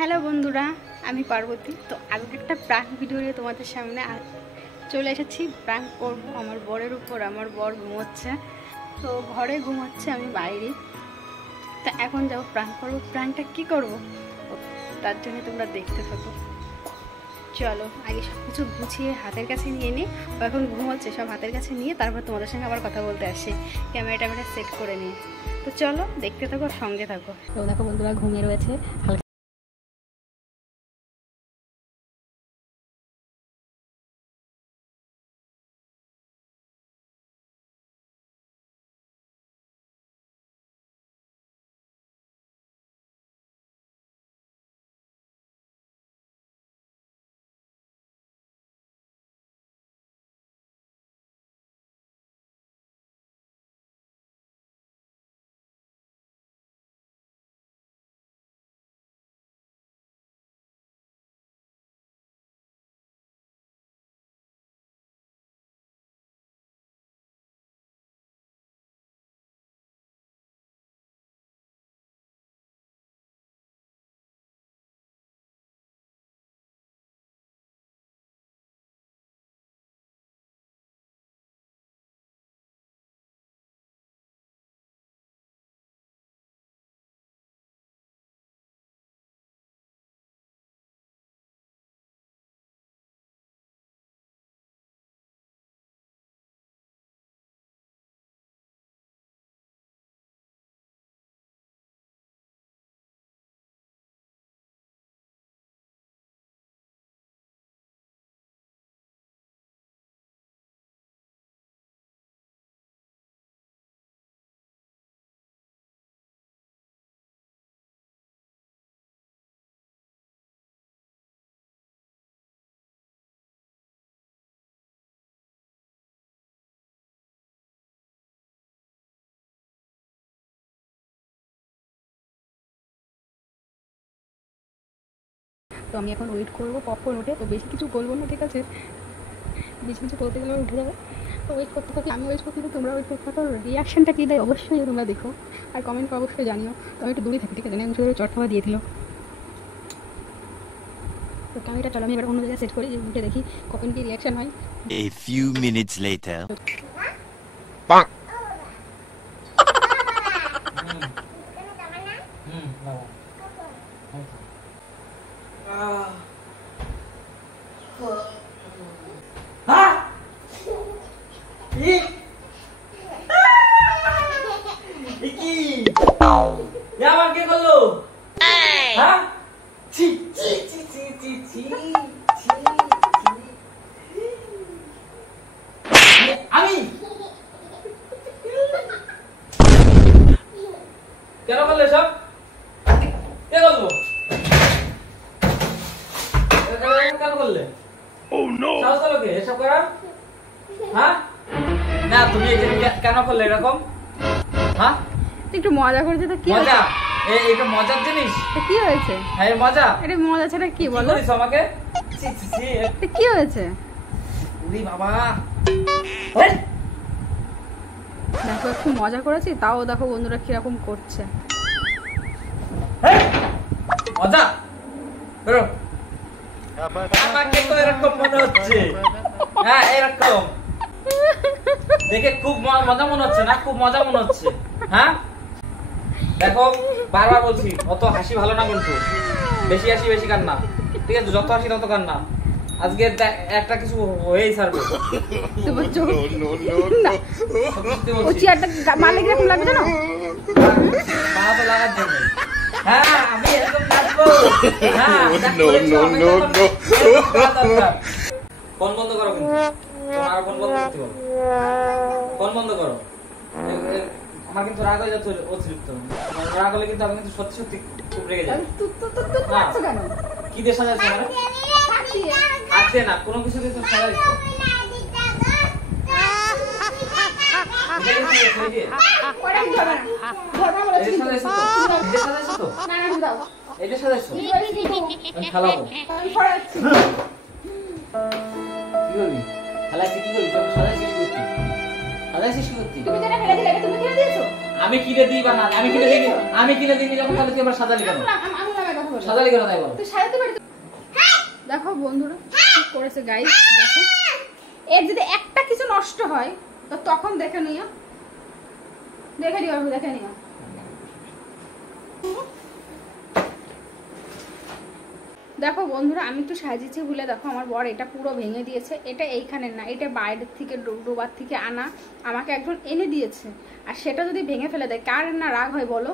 Hello বন্ধুরা, আমি পার্বতী। তো আজকে একটা প্র্যাঙ্ক ভিডিও নিয়ে তোমাদের সামনে চলে এসেছি। প্র্যাঙ্ক করব আমার বরের উপর। আমার বর ঘুমোচ্ছে, তো ঘরে ঘুমোচ্ছে, আমি বাইরে। তা এখন যাবো প্র্যাঙ্ক করবো। প্র্যাঙ্কটা কী করবো তার জন্য তোমরা দেখতে থাকো। চলো আগে সব কিছু গুছিয়ে হাতের কাছে নিয়ে নিই। ও এখন ঘুমোচ্ছে, সব হাতের কাছে নিয়ে তারপর তোমাদের সঙ্গে আবার কথা বলতে আসি, ক্যামেরা সেট করে নিয়ে। তো চলো দেখতে থাকো, সঙ্গে থাকো। তো দেখো বন্ধুরা ঘুমিয়ে রয়েছে হালকা। তো আমি এখন ওয়েট করবো কখন ওঠে। তো বেশি কিছু বলবো না, ঠিক আছে? বেশি কিছু বলতে গেলে উঠে যাবে। তো ওয়েট করতে থাকি, আমি ওয়েট করতে থাকি, তোমরা ওয়েট করতে থাকো। রিয়াকশানটা কী দেয় অবশ্যই তোমরা দেখো, আর কমেন্ট করে অবশ্যই জানিও। তো আমি একটু দূরে থাকি, ঠিক আছে? আমি শুধু চট খাওয়া দিয়ে দিল। তো ক্যামেরাটা চলো আমি এবার অন্য জায়গায় সেট করি, উঠে দেখি কখন কি রিয়াকশান হয়। A few minutes later. আমার কে করলো? হ্যাঁ? ছি ছি ছি ছি ছি ছি ছি। আমি কেন করলে সব? কে করলো? কেন করলে? সাহস হলো কে এসব করার? হ্যাঁ না, তুমি কেন করলে এরকম? হ্যাঁ একটু মজা করছে, তো কি মজা? এটা মজার জিনিস? কি হয়েছে? হ্যাঁ মজা। এটা মজা ছাড়া কি বলো? বলিস আমাকে? ছি ছি ছি। কি হয়েছে? উরি বাবা। দেখো একটু মজা করেছি, তাও দেখো বন্ধুরা কিরকম করছে। মজা বেরো। আমাকে তো এরকম মনে হচ্ছে। হ্যাঁ এরকম দেখে খুব মজা মনে হচ্ছে না? খুব মজা মনে হচ্ছে। হ্যাঁ দেখো বারবার বলছি, অত হাসি ভালো না কিন্তু। বেশি হাসি বেশি কান্না, ঠিক আছে? যত হাসি তত কান্না। আজকে একটা কিছু হয়েই ছাড়বে। মালিক এরকম লাগবে না, পা তো লাগার জন্য। হ্যাঁ আমি এরকম লাগবো। হ্যাঁ ফোন বন্ধ করো কিন্তু। তোমার ফোন বন্ধ করতে বলো। ফোন বন্ধ করো। আমার কিন্তু রাগ হয়ে যাচ্ছে অতিরিক্ত। রাগ হলে কিন্তু আমি কিন্তু সত্যি সত্যি খুব রেগে যাই। কি দিয়ে সাজাচ্ছ? মানে হাত দিয়ে না, কোনো কিছু দিয়ে তো সাজাচ্ছ। খেলাবো কি করবি? খেলাচ্ছি কি করবি? সাজাচ্ছিস করতি, সাজাচ্ছিস করতি। আমি কিনে দিই বা না আমি কিনে দিই, আমি কিনে দিই যখন তাহলে তুই আবার সাজালি কেন? বলো সাজালি কেন তাই বলো? তুই সাজাতে পারি তো? দেখো বন্ধুরা কি করেছে গাইস, দেখো এর যদি একটা কিছু নষ্ট হয় তো তখন দেখে নিও, দেখে নিও। দেখো বন্ধুরা আমি একটু সাজিয়েছি বলে দেখো আমার বর এটা পুরো ভেঙে দিয়েছে। এটা এইখানে না, এটা বাইরের থেকে ডোবার থেকে আনা, আমাকে একজন এনে দিয়েছে। আর সেটা যদি ভেঙে ফেলে দেয় কার না রাগ হয় বলো?